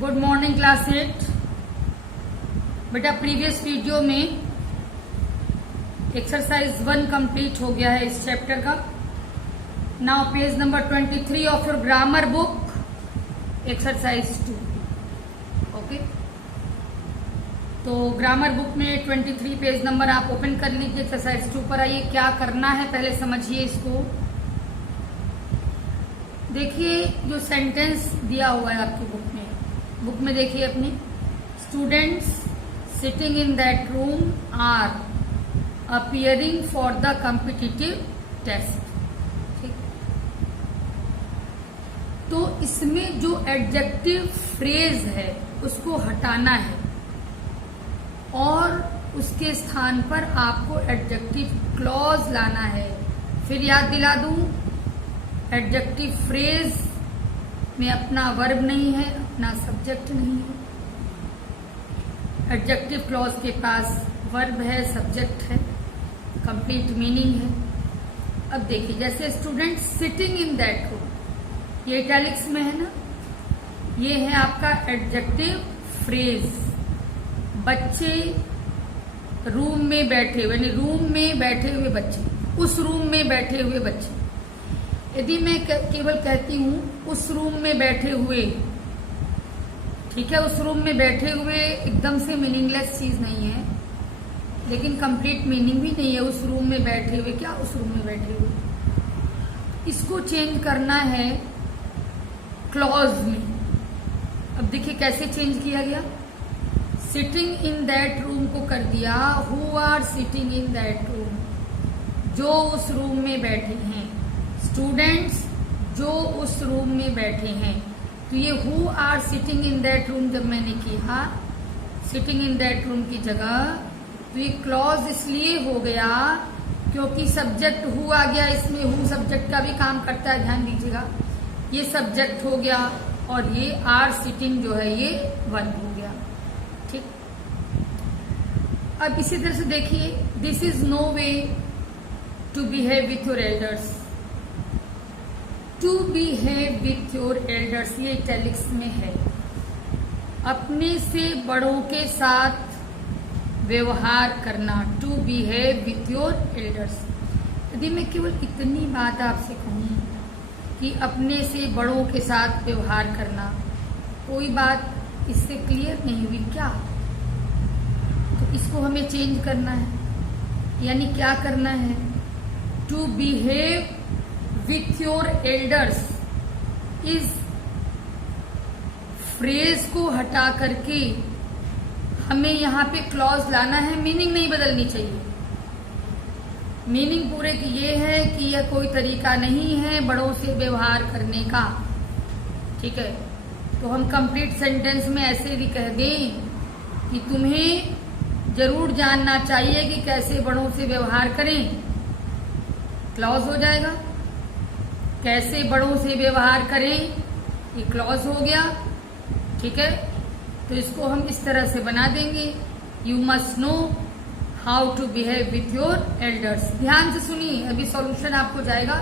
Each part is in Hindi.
Good morning class 8। बेटा प्रीवियस वीडियो में एक्सरसाइज 1 कंप्लीट हो गया है इस चैप्टर का। Now page number 23 of your grammar book exercise 2। Okay, तो ग्रामर बुक में 23 पेज नंबर आप ओपन कर लीजिए। एक्सरसाइज 2 पर आइए। क्या करना है पहले समझिए इसको। देखिए जो सेंटेंस दिया हुआ है आपकी बुक में देखिए अपनी, students sitting in that room are appearing for the competitive test. ठीक, तो इसमें जो एडजेक्टिव फ्रेज है उसको हटाना है और उसके स्थान पर आपको एडजेक्टिव क्लॉज लाना है। फिर याद दिला दूं, एडजेक्टिव फ्रेज में अपना वर्ब नहीं है, अपना सब्जेक्ट नहीं है। एडजेक्टिव क्लॉज के पास वर्ब है, सब्जेक्ट है, कंप्लीट मीनिंग है। अब देखिए जैसे student sitting in that room, ये इटैलिक्स में है ना, ये है आपका एडजेक्टिव फ्रेज। बच्चे रूम में बैठे हुए, यानी रूम में बैठे हुए बच्चे, उस रूम में बैठे हुए बच्चे। यदि मैं केवल कहती हूं उस रूम में बैठे हुए, ठीक है, उस रूम में बैठे हुए एकदम से मीनिंगलेस चीज नहीं है, लेकिन कंप्लीट मीनिंग भी नहीं है। उस रूम में बैठे हुए, क्या उस रूम में बैठे हुए, इसको चेंज करना है क्लॉज में। अब देखिए कैसे चेंज किया गया। सिटिंग इन दैट रूम को कर दिया who are sitting in that room, जो उस रूम में बैठे हैं। स्टूडेंट्स जो उस रूम में बैठे हैं, तो ये who are sitting in that room जब मैंने किया सिटिंग इन दैट रूम की जगह, तो ये क्लॉज इसलिए हो गया क्योंकि सब्जेक्ट हु आ गया। इसमें हु सब्जेक्ट का भी काम करता है, ध्यान दीजिएगा। ये सब्जेक्ट हो गया और ये आर सिटिंग जो है ये वर्ब हो गया। ठीक, अब इसी तरह से देखिए, this is no way to behave with your elders. To behave with your elders ये इटैलिक्स में है। अपने से बड़ों के साथ व्यवहार करना, to behave with your elders. यदि मैं केवल इतनी बात आपसे कहूँ कि अपने से बड़ों के साथ व्यवहार करना, कोई बात इससे क्लियर नहीं हुई क्या? तो इसको हमें चेंज करना है। यानी क्या करना है? To behave with your elders इस फ्रेज को हटा करके हमें यहाँ पे क्लॉज लाना है। मीनिंग नहीं बदलनी चाहिए। मीनिंग पूरे की ये है कि यह कोई तरीका नहीं है बड़ों से व्यवहार करने का। ठीक है, तो हम कंप्लीट सेंटेंस में ऐसे भी कह दें कि तुम्हें जरूर जानना चाहिए कि कैसे बड़ों से व्यवहार करें। क्लॉज हो जाएगा। कैसे बड़ों से व्यवहार करें, ये क्लॉज हो गया। ठीक है, तो इसको हम इस तरह से बना देंगे, you must know how to behave with your elders. ध्यान से सुनिए, अभी सॉल्यूशन आपको जाएगा,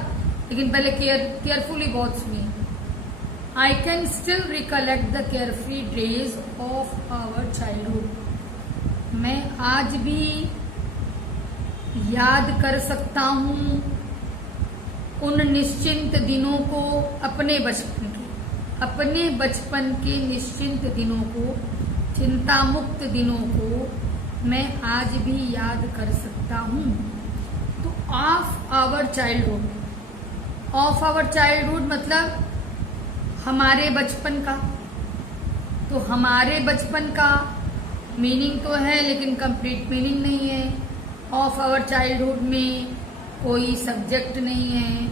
लेकिन पहले केयरफुली बहुत सुनिए। I can still recollect the carefree days of our childhood. मैं आज भी याद कर सकता हूँ उन निश्चिंत दिनों को, अपने बचपन के निश्चिंत दिनों को, चिंता मुक्त दिनों को मैं आज भी याद कर सकता हूँ। तो of our childhood, of our childhood मतलब हमारे बचपन का। तो हमारे बचपन का मीनिंग तो है लेकिन कंप्लीट मीनिंग नहीं है। ऑफ आवर चाइल्डहुड में कोई सब्जेक्ट नहीं है,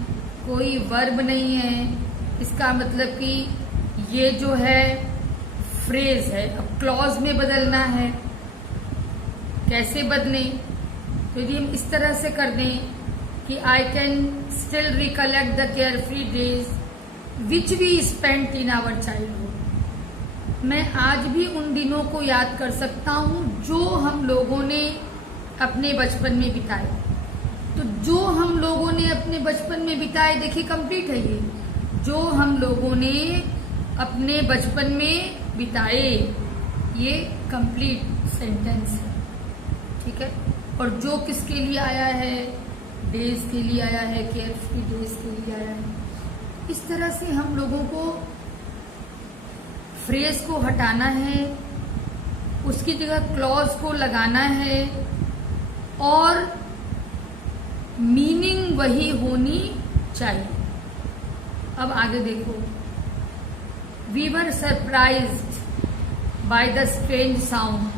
कोई वर्ब नहीं है। इसका मतलब कि ये जो है फ्रेज है, अब क्लॉज में बदलना है। कैसे बदले? तो यदि हम इस तरह से कर दें कि I can still recollect the carefree days which we spent in our childhood. मैं आज भी उन दिनों को याद कर सकता हूँ जो हम लोगों ने अपने बचपन में बिताए। तो जो हम लोगों ने अपने बचपन में बिताए, देखिए कंप्लीट है ये, जो हम लोगों ने अपने बचपन में बिताए, ये कंप्लीट सेंटेंस है, ठीक है। और जो किसके लिए आया है, डेज के लिए आया है, केयरफ्री डेज के लिए आया है। इस तरह से हम लोगों को फ्रेज को हटाना है, उसकी जगह क्लॉज को लगाना है और मीनिंग वही होनी चाहिए। अब आगे देखो, we were surprised by the strange sound.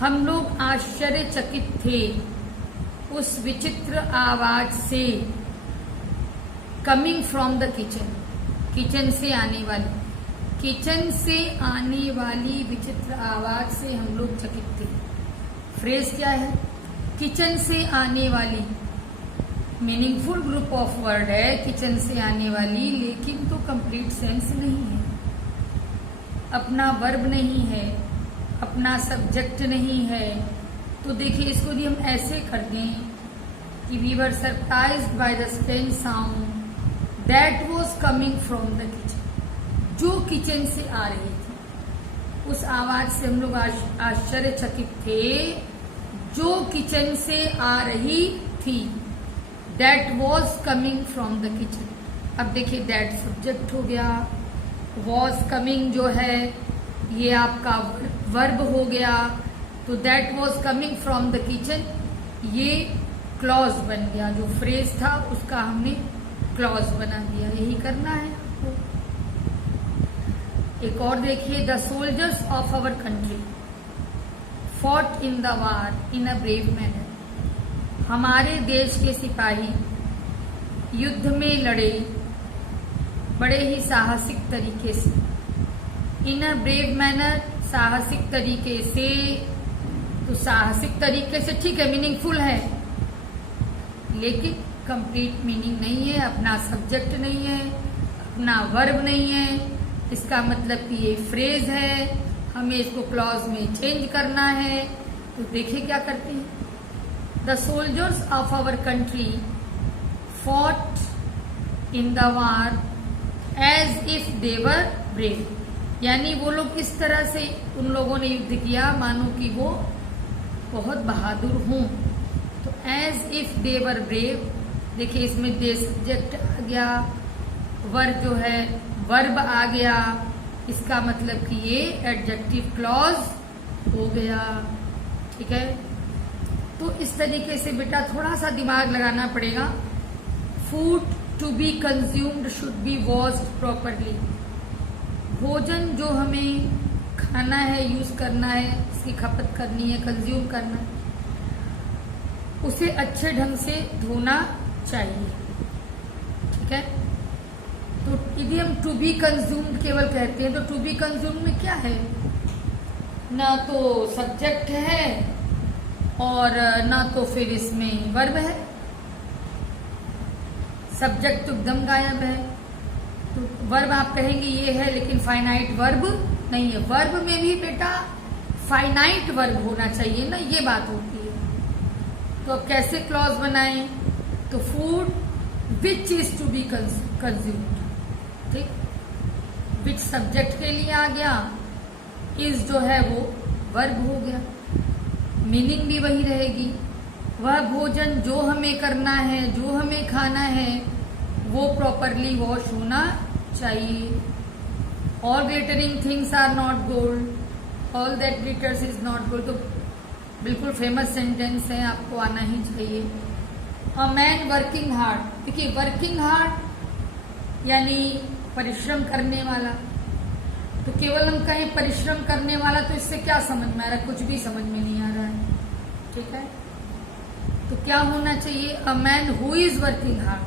हम लोग आश्चर्यचकित थे उस विचित्र आवाज से, coming from the kitchen, kitchen से आने वाली, किचन से आने वाली विचित्र आवाज से हम लोग चकित थे। फ्रेज क्या है, किचन से आने वाली, मीनिंगफुल ग्रुप ऑफ वर्ड है, किचन से आने वाली, लेकिन तो कंप्लीट सेंस नहीं है, अपना वर्ब नहीं है, अपना सब्जेक्ट नहीं है। तो देखिए इसको यदि हम ऐसे कर दें कि we were surprised by the strange sound that was coming from the kitchen, जो किचन से आ रही थी, उस आवाज से हम लोग आश्चर्यचकित थे जो किचन से आ रही थी। That was coming from the kitchen. अब देखिए दैट सब्जेक्ट हो गया, वॉज कमिंग जो है ये आपका वर्ब हो गया, तो that was coming from the kitchen ये क्लॉज बन गया, जो फ्रेज था उसका हमने क्लॉज बना दिया। यही करना है आपको। एक और देखिए, the soldiers of our country fought in the war in a brave manner. हमारे देश के सिपाही युद्ध में लड़े बड़े ही साहसिक तरीके से। इन अ ब्रेव मैनर, साहसिक तरीके से, तो साहसिक तरीके से ठीक है, मीनिंगफुल है, लेकिन कंप्लीट मीनिंग नहीं है, अपना सब्जेक्ट नहीं है, अपना वर्ब नहीं है। इसका मतलब कि ये फ्रेज है, हमें इसको क्लॉज में चेंज करना है। तो देखिए क्या करते हैं, the soldiers of our country fought in the war as if they were brave. यानी वो लोग इस तरह से उन लोगों ने युद्ध किया मानो कि वो बहुत बहादुर हों। तो as if they were brave, देखिए इसमें दे सब्जेक्ट आ गया, वर्ब जो है वर्ब आ गया, इसका मतलब कि ये एडजेक्टिव क्लॉज हो गया, ठीक है। तो इस तरीके से बेटा थोड़ा सा दिमाग लगाना पड़ेगा। Food to be consumed should be washed properly. भोजन जो हमें खाना है, यूज करना है, इसकी खपत करनी है, कंज्यूम करना है, उसे अच्छे ढंग से धोना चाहिए, ठीक है। तो यदि हम टू बी कंज्यूम्ड केवल कहते हैं तो टू बी कंज्यूम्ड में क्या है, ना तो सब्जेक्ट है और ना तो फिर इसमें वर्ब है, सब्जेक्ट तो एकदम गायब है। तो वर्ब आप कहेंगे ये है, लेकिन फाइनाइट वर्ब नहीं है। वर्ब में भी बेटा फाइनाइट वर्ब होना चाहिए ना, ये बात होती है। तो अब कैसे क्लॉज बनाएं, तो food which is to be consumed, ठीक, विच सब्जेक्ट के लिए आ गया, इज जो है वो वर्ब हो गया, मीनिंग भी वही रहेगी। वह भोजन जो हमें करना है, जो हमें खाना है, वो प्रॉपरली वॉश होना चाहिए। All glittering things are not gold, all that glitters is not gold. तो बिल्कुल फेमस सेंटेंस है, आपको आना ही चाहिए। अ मैन वर्किंग हार्ड, देखिए वर्किंग हार्ड यानी परिश्रम करने वाला। तो केवल हम कहें परिश्रम करने वाला तो इससे क्या समझ में आ रहा है, कुछ भी समझ में नहीं आ रहा है, ठीक है। तो क्या होना चाहिए, a man who is working hard,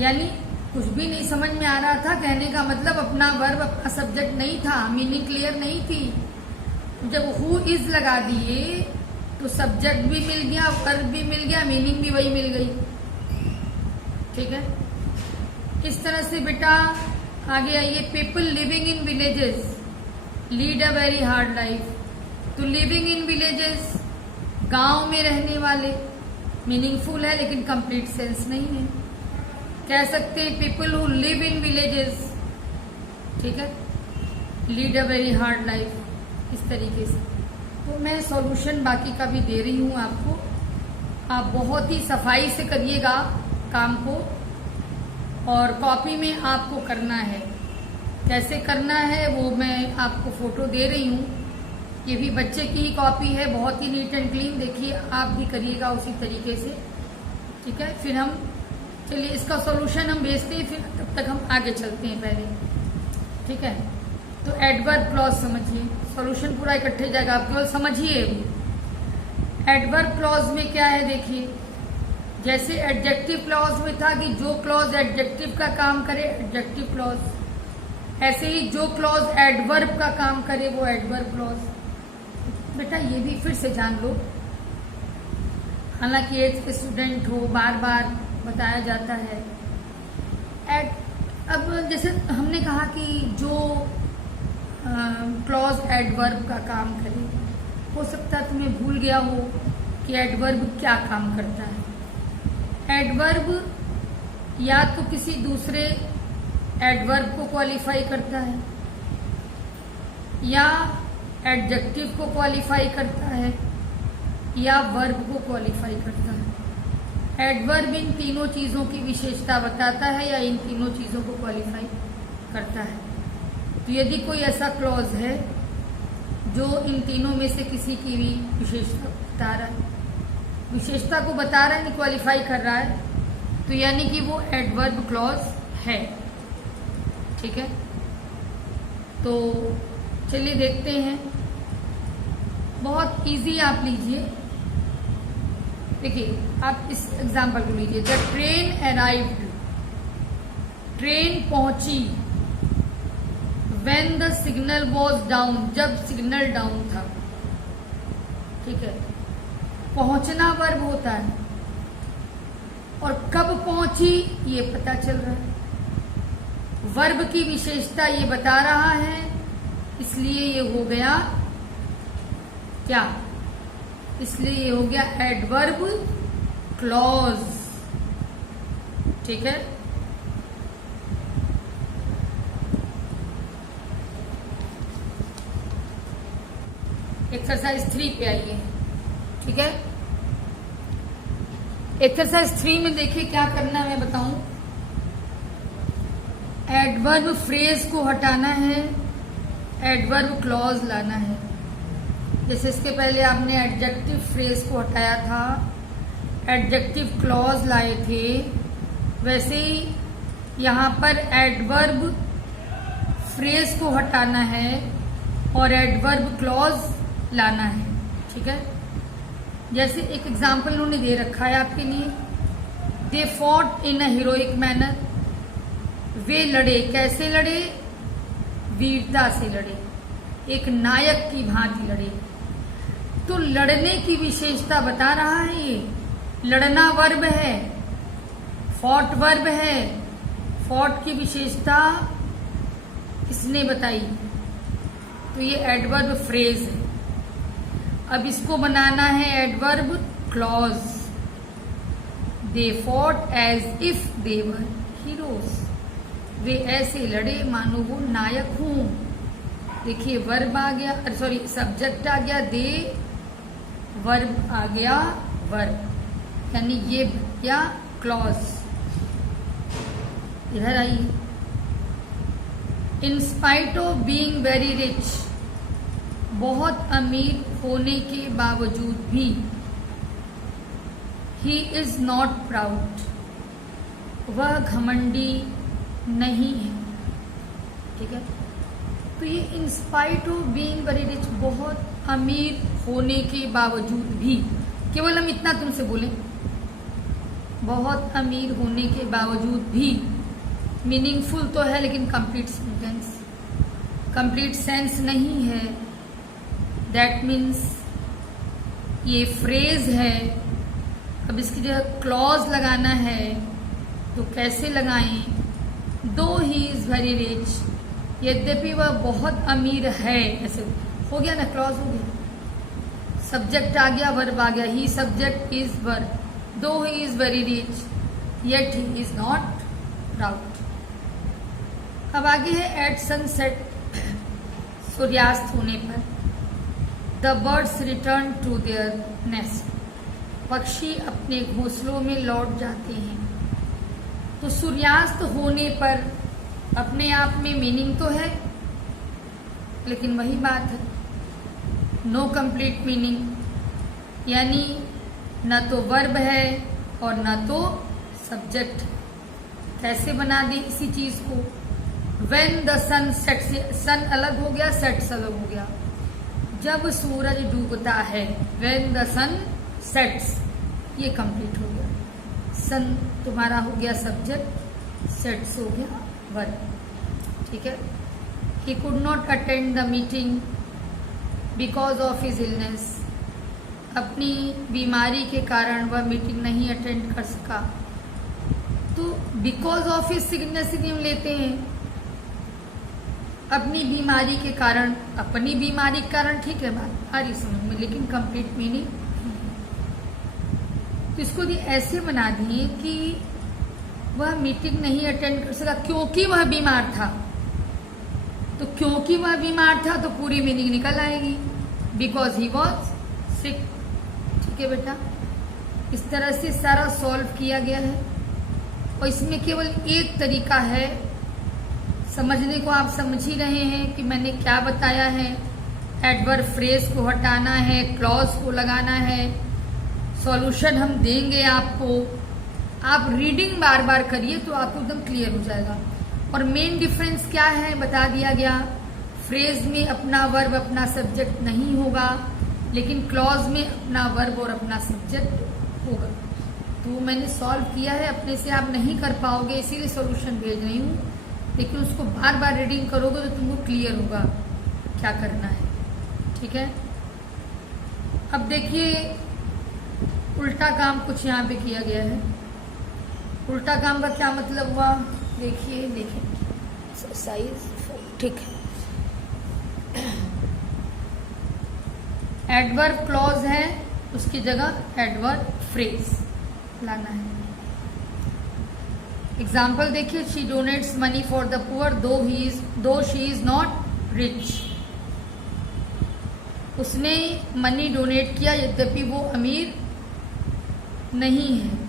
यानी कुछ भी नहीं समझ में आ रहा था, कहने का मतलब अपना वर्ब अपना सब्जेक्ट नहीं था, मीनिंग क्लियर नहीं थी। जब हु इज लगा दिए तो सब्जेक्ट भी मिल गया, वर्ब भी मिल गया, मीनिंग भी वही मिल गई, ठीक है। इस तरह से बेटा आगे आइए, people living in villages lead a very hard life. तो लिविंग इन विलेजेस, गांव में रहने वाले, मीनिंगफुल है लेकिन कंप्लीट सेंस नहीं है। कह सकते हैं people who live in villages, ठीक है, lead a very hard life, इस तरीके से। तो मैं सॉल्यूशन बाकी का भी दे रही हूँ आपको। आप बहुत ही सफाई से करिएगा काम को, और कॉपी में आपको करना है। कैसे करना है वो मैं आपको फोटो दे रही हूँ। ये भी बच्चे की ही कॉपी है, बहुत ही नीट एंड क्लीन। देखिए आप भी करिएगा उसी तरीके से, ठीक है। फिर हम चलिए इसका सॉल्यूशन हम भेजते हैं, फिर तब तक हम आगे चलते हैं पहले, ठीक है। तो एडवर्ब क्लॉज समझिए, सॉल्यूशन पूरा इकट्ठे जाएगा, आप केवल समझिए अभी। एडवर्ब क्लॉज में क्या है देखिए, जैसे एडजेक्टिव क्लॉज में था कि जो क्लॉज एडजेक्टिव का काम करे एडजेक्टिव क्लॉज, ऐसे ही जो क्लॉज एडवर्ब का काम करे वो एडवर्ब क्लॉज। बेटा ये भी फिर से जान लो, हालांकि 8th के स्टूडेंट हो, बार बार बताया जाता है। अब जैसे हमने कहा कि जो क्लॉज एडवर्ब का काम करे, हो सकता है तुम्हें भूल गया हो कि एडवर्ब क्या काम करता है। एडवर्ब या तो किसी दूसरे एडवर्ब को क्वालिफाई करता है, या एडजेक्टिव को क्वालिफाई करता है, या वर्ब को क्वालिफाई करता है। एडवर्ब इन तीनों चीजों की विशेषता बताता है या इन तीनों चीजों को क्वालिफाई करता है। तो यदि कोई ऐसा क्लॉज है जो इन तीनों में से किसी की भी विशेषता बता रहा है, विशेषता को बता रहा है, नहीं क्वालिफाई कर रहा है, तो यानी कि वो एडवर्ब क्लॉज है, ठीक है। तो चलिए देखते हैं, बहुत इजी आप लीजिए। देखिए आप इस एग्जाम्पल को लीजिए, द ट्रेन अराइव्ड, ट्रेन पहुंची, when the signal was down, जब सिग्नल डाउन था, ठीक है। पहुंचना वर्ब होता है, और कब पहुंची ये पता चल रहा है। वर्ब की विशेषता ये बता रहा है, इसलिए ये हो गया क्या, इसलिए ये हो गया एडवर्ब क्लॉज, ठीक है। एक्सरसाइज 3 पे आइए, ठीक है। एक्सरसाइज 3 में देखिए क्या करना है, मैं बताऊं। एडवर्ब फ्रेज को हटाना है, एडवर्ब क्लॉज लाना है। जैसे इसके पहले आपने एडजेक्टिव फ्रेज को हटाया था, एडजेक्टिव क्लॉज लाए थे, वैसे ही यहां पर एडवर्ब फ्रेज को हटाना है और एडवर्ब क्लॉज लाना है, ठीक है। जैसे एक एग्जाम्पल उन्होंने दे रखा है आपके लिए, they fought in a heroic manner, वे लड़े, कैसे लड़े, वीरता से लड़े, एक नायक की भांति लड़े। तो लड़ने की विशेषता बता रहा है ये, लड़ना वर्ब है, फॉट वर्ब है, फॉट की विशेषता इसने बताई, तो ये एडवर्ब फ्रेज है। अब इसको बनाना है adverb clause, they fought as if they were heroes, वे ऐसे लड़े मानो वो नायक हूं। देखिए वर्ब आ गया, सॉरी सब्जेक्ट आ गया दे, वर्ब आ गया वर्ब, यानी ये क्या क्लॉज। इधर आइए, इन spite of being very rich, बहुत अमीर होने के बावजूद भी, ही इज नॉट प्राउड, वह घमंडी नहीं है, ठीक है। तो ये इन spite of being very rich, बहुत अमीर होने के बावजूद भी, केवल हम इतना तुमसे बोलें, बहुत अमीर होने के बावजूद भी, मीनिंगफुल तो है लेकिन कंप्लीट सेंटेंस, कंप्लीट सेंस नहीं है। दैट मीन्स ये फ्रेज है। अब इसकी जगह क्लॉज लगाना है तो कैसे लगाएं, दो ही इज वेरी रिच, यद्यपि वह बहुत अमीर है, ऐसे हो गया ना, क्लॉज हो गया। सब्जेक्ट आ गया, वर्ब आ गया, ही subject is verb, though he is very rich yet he is not proud. अब आगे है एट सनसेट, सूर्यास्त होने पर, the birds return to their nest, पक्षी अपने घोंसलों में लौट जाते हैं। तो सूर्यास्त होने पर अपने आप में मीनिंग तो है, लेकिन वही बात है, नो कंप्लीट मीनिंग, यानी न तो वर्ब है और न तो सब्जेक्ट। कैसे बना दी इसी चीज को? When the sun sets, सन अलग हो गया, सेट्स अलग हो गया। जब सूरज डूबता है, when the sun sets, ये कंप्लीट हो गया। सन तुम्हारा हो गया सब्जेक्ट, सेट्स हो गया वर्ब। ठीक है। He could not attend the meeting because of his illness, अपनी बीमारी के कारण वह मीटिंग नहीं अटेंड कर सका। तो बिकॉज ऑफ हिज सिकनेस ही हम लेते हैं, अपनी बीमारी के कारण, अपनी बीमारी के कारण, ठीक है बात आ रही समझ में, लेकिन कंप्लीट मीनिंग। तो इसको भी ऐसे बना दिए कि वह मीटिंग नहीं अटेंड कर सका क्योंकि वह बीमार था। तो क्योंकि वह बीमार था तो पूरी मीनिंग निकल आएगी, बिकॉज ही वॉज सिक। ठीक है बेटा, इस तरह से सारा सॉल्व किया गया है। और इसमें केवल एक तरीका है समझने को, आप समझ ही रहे हैं कि मैंने क्या बताया है। एडवर्ब फ्रेज को हटाना है, क्लॉज को लगाना है, सॉल्यूशन हम देंगे आपको। आप रीडिंग बार बार करिए तो आपको एकदम क्लियर हो जाएगा। और मेन डिफरेंस क्या है बता दिया गया, फ्रेज में अपना वर्ब अपना सब्जेक्ट नहीं होगा, लेकिन क्लॉज में अपना वर्ब और अपना सब्जेक्ट होगा। तो मैंने सॉल्व किया है, अपने से आप नहीं कर पाओगे इसीलिए सॉल्यूशन भेज रही हूँ, लेकिन उसको बार बार रीडिंग करोगे तो तुमको क्लियर होगा क्या करना है। ठीक है। अब देखिए उल्टा काम कुछ यहाँ पे किया गया है। उल्टा काम का क्या मतलब हुआ, देखिए एक्सरसाइज। ठीक है, एडवर्ब क्लॉज है, उसकी जगह एडवर्ब फ्रेज लाना है। एग्जाम्पल देखिए, she donates money for the poor though she is not rich. उसने मनी डोनेट किया यद्यपि वो अमीर नहीं है।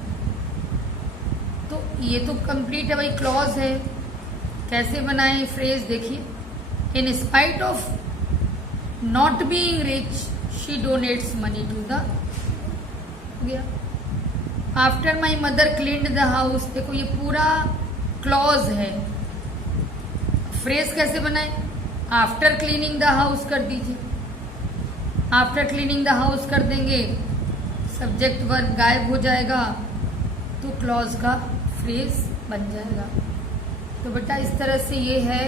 तो ये तो कंप्लीट है भाई, क्लॉज है। कैसे बनाएं फ्रेज देखिए, in spite of not being rich she donates money to the, गया। After my mother cleaned the house, देखो ये पूरा क्लॉज है। फ्रेज कैसे बनाए, आफ्टर क्लीनिंग द हाउस कर दीजिए। आफ्टर क्लीनिंग द हाउस कर देंगे, सब्जेक्ट वर्ब गायब हो जाएगा, तो क्लॉज का फ्रेज बन जाएगा। तो बेटा इस तरह से ये है।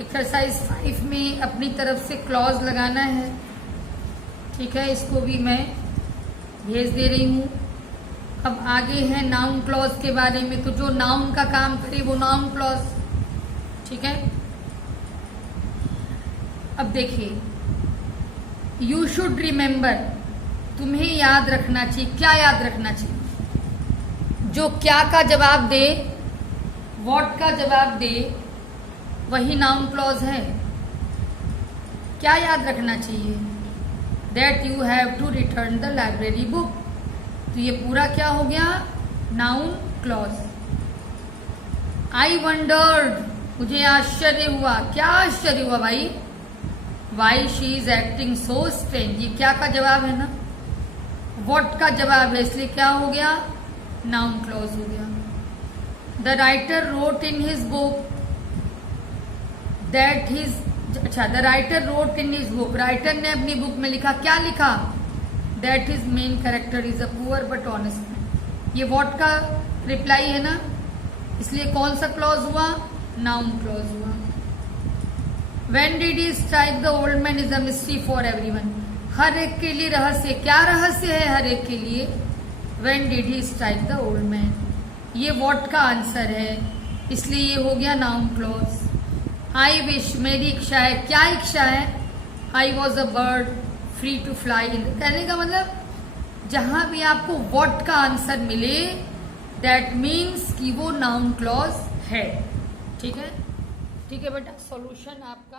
एक्सरसाइज 5 में अपनी तरफ से क्लॉज लगाना है। ठीक है, इसको भी मैं भेज दे रही हूँ। अब आगे है नाउन क्लॉज के बारे में, तो जो नाउन का काम करे वो नाउन क्लॉज। ठीक है। अब देखिए, यू शुड रिमेम्बर, तुम्हें याद रखना चाहिए। क्या याद रखना चाहिए? जो क्या का जवाब दे, व्हाट का जवाब दे, वही नाउन क्लॉज है। क्या याद रखना चाहिए? That you have to return the library book. तो ये पूरा क्या हो गया? Noun clause. आई वंडर्ड, मुझे आश्चर्य हुआ। क्या आश्चर्य हुआ भाई? Why she is acting so strange, ये क्या का जवाब है ना, व्हाट का जवाब है, इसलिए क्या हो गया? नाउन क्लॉज हो गया। The writer wrote in his book that his, अच्छा, the writer wrote in his book, writer ने अपनी बुक में लिखा, क्या लिखा? That his main character is a poor but honest man. ये व्हाट का रिप्लाई है ना, इसलिए कौन सा क्लॉज हुआ? नाउन क्लॉज हुआ। When did he strike the old man is a mystery for everyone. हर एक के लिए रहस्य, क्या रहस्य है हर एक के लिए? When did he strike the old man, ये what का आंसर है, इसलिए ये हो गया नाउन क्लॉज। I wish, मेरी इच्छा है, क्या इच्छा है? I was a bird free to fly in, कहने का मतलब जहां भी आपको what का आंसर मिले, that means कि वो नाउन क्लॉज है। ठीक है बेटा, सॉल्यूशन आपका